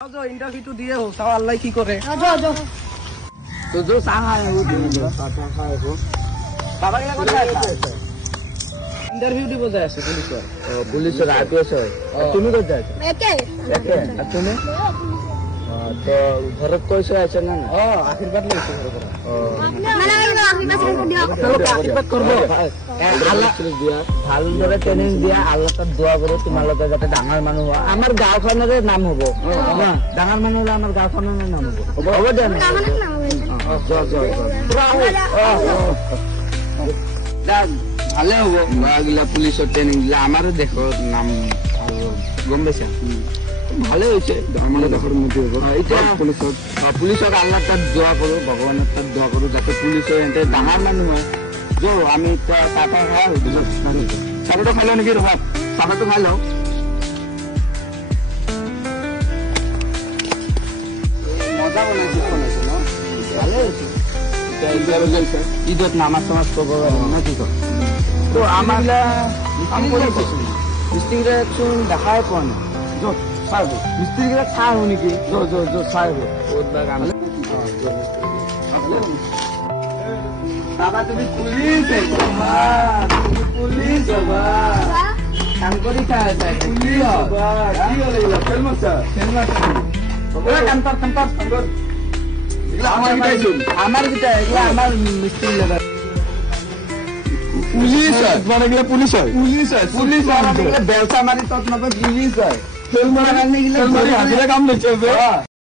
interview दिए हो साव अल्लाह की करे तो जो सांगा है वो बाबा के কথা আছে इंटरव्यू দিব যায় আছে পুলিশের আইপিএস হয় তুমি কত যাচ্ছ একে আর তুমি তো ঘরত কইছে আছে না আশীর্বাদ লইছে ঘর করে আশীর্বাদ করব আল্লাহ দিয়া ভালদৰে ট্ৰেনিং দিয়া আল্লাহ তাত দোয়া কৰো তোমালোকে যাতে ডাঙৰ মানুহ হয় আমাৰ গাঁওখনৰে নাম হ'ব ডাঙৰ মানুহ হলে আমাৰ গাঁওখনৰে নাম হ'ব হ'ব দে ভালে হ'ব গিলা পুলিচৰ ট্ৰেনিং দিলে আমাৰো দেশৰ নাম গম পাইছা ভালে হৈছে আমাদের দেশের মধ্যে এটা পুলিশক আল্লাহ তাত দোয়া করো ভগবানের তাত দোয়া করো যাতে পুলিশের ডাঙর মানুষ হয় যো আমি চাটা খাওয়া হইতে চাটাটো খাই লো নাকি রহাব চাটাটো খাই লো মজা বনাইছে ন ভালে হৈছে ঈদত নামাজ টামাজ করবো না কি কর তো আমার ডিস্ট্রিক্টে চোন দেখাই পোৱা নাই মিস্ত্রি গুলা চাই হো নাকি চাই হো বাবা তুমি পুলিশ পুলিশ হবা কাম কৰি খাই পুলিশ হবা কি হলে ফেল মাছা আমার গিটা এগুলা আমার মিস্ত্রি লাগা পুলিশ হয় মানে এগুলা পুলিশ হয় পুলিশ হয় বেলসা মারি তত নবে পুলিশ হয় ফেল মারা কাম নিয়ে কাম নিচ্ছে